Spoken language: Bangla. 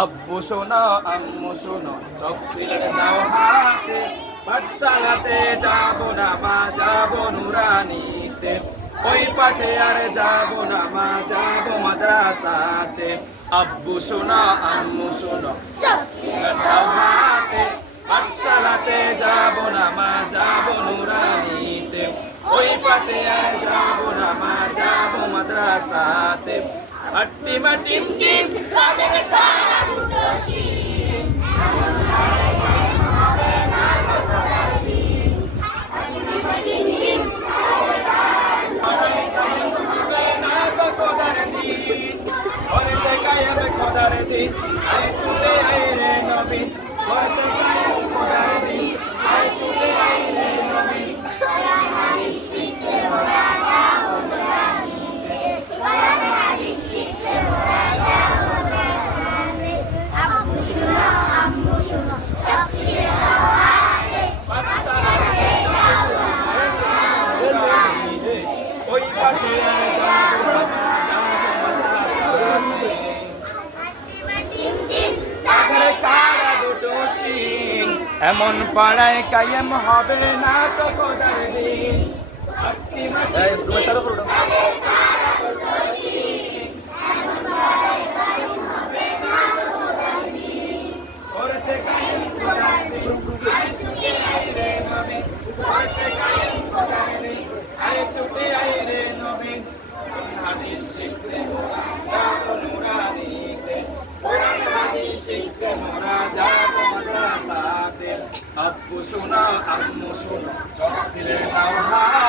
আব্বু শোনো আম্মু শোনো চোখ সিলেট দাও হাতে, পাঠশালাতে যাবো না মা যাবো নুরানিতে, ওই পথে আর যাবো না মা যাবো মাদ্রাসাতে। আব্বু শোনো আম্মু শোনো চোখ সিলেট দাও হাতে, পাঠশালাতে যাবো না মা যাবো নুরানিতে, ওই পথে আর যাবো না মা যাবো মাদ্রাসাতে। আট্টি মাটিম টিম তাদের কারা দুটো শিং, এমন হয় হবে না তো খোদার দিন। আটিমি বাটিম টিম তাদের কারা দুটো হবে না তো খোদার দিন, করতে কায়েম খোদার দিন, আয় চলে আয় রে নবী, করতে কায়েম খোদার দিন, আয় চলে আয় রে নবী। কোরআন হাদিস শিখতে ওরা যাবো নুরানিতে, কোরআন হাদিস শিখতে ওরা যাবো নুরানিতে। আব্বু শোনো আম্মু শোনো চোখ সিলেট দাও হাতে, পাঠশালাতে যাবো না মা যাবো নুরানিতে, ওই পথে আর যাবো না মা যাবো মাদ্রাসাতে। টিম টিম তাদের কারা দুটো শিং, এমন পাড়ায় কায়েম হবে না তো খোদার দিন। আটটি মাটিম তাদের কারা দুটো শিং, এমন হয় কায়েম হবে না তো খোদার দিন। করতে কায়েম খোদার দিন, আয় ছুটে আয় রে নবী, করতে কায়েম খোদার দিন, আয় ছুটে আয় রে নবী। কোরআন হাদিস শিখতে মোরা যাবো নুরানিতে, কোরআন হাদিস শিখতে মোরা যাবো মাদ্রাসাতে। আব্বু শোনো আম্মু শোনো চোখ সিলেট দাও হাতে,